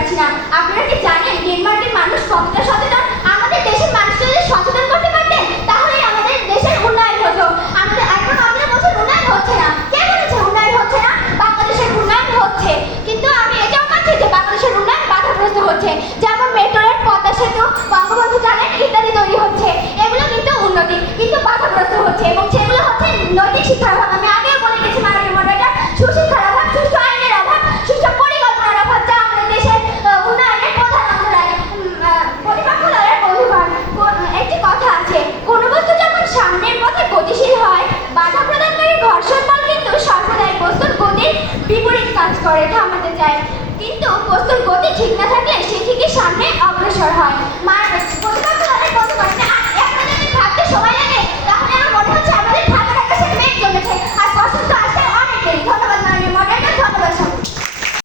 পারছি না। আপনারা কি জানেন ডেনমার্কের মানুষ কতটা সচেতন? আমাদের দেশের মানুষকে যদি সচেতন করতে পারতেন তাহলেই আমাদের দেশের উন্নয়ন হতো। আমাদের এখন আপনারা বলছেন উন্নয়ন হচ্ছে না। কে বলেছে উন্নয়ন হচ্ছে না? বাংলাদেশের উন্নয়ন হচ্ছে, কিন্তু আমি এটাও মানছি যে বাংলাদেশের উন্নয়ন বাধাগ্রস্ত হচ্ছে। যেমন মেট্রো রেল, পদ্মা সেতু, বঙ্গবন্ধু চ্যানেল ইত্যাদি তৈরি হচ্ছে, এগুলো কিন্তু উন্নতি, কিন্তু বাধাগ্রস্ত হচ্ছে এবং সেগুলো হচ্ছে নৈতিক শিক্ষার অভাব। আমি আগেও বলে গেছি মাননীয় মডারেটর, সুশিক্ষার অভাব, সুষ্ঠু আইনের অভাব, সুষ্ঠু পরিকল্পনার অভাব, যা আমাদের দেশের উন্নয়নের প্রধান অন্তরায়। প্রতিপক্ষ দলের বন্ধুগণ, একটি কথা আছে, কোনো বস্তু যখন সামনের পথে গতিশীল হয়, বাধা প্রদানকারী ঘর্ষণ বল কিন্তু সর্বদাই বস্তুর গতির বিপরীত কাজ করে, থামাতে চায়। কিন্তু বস্তুর গতি ঠিক না থাকলে সে ঠিকই সামনে অগ্রসর হয়।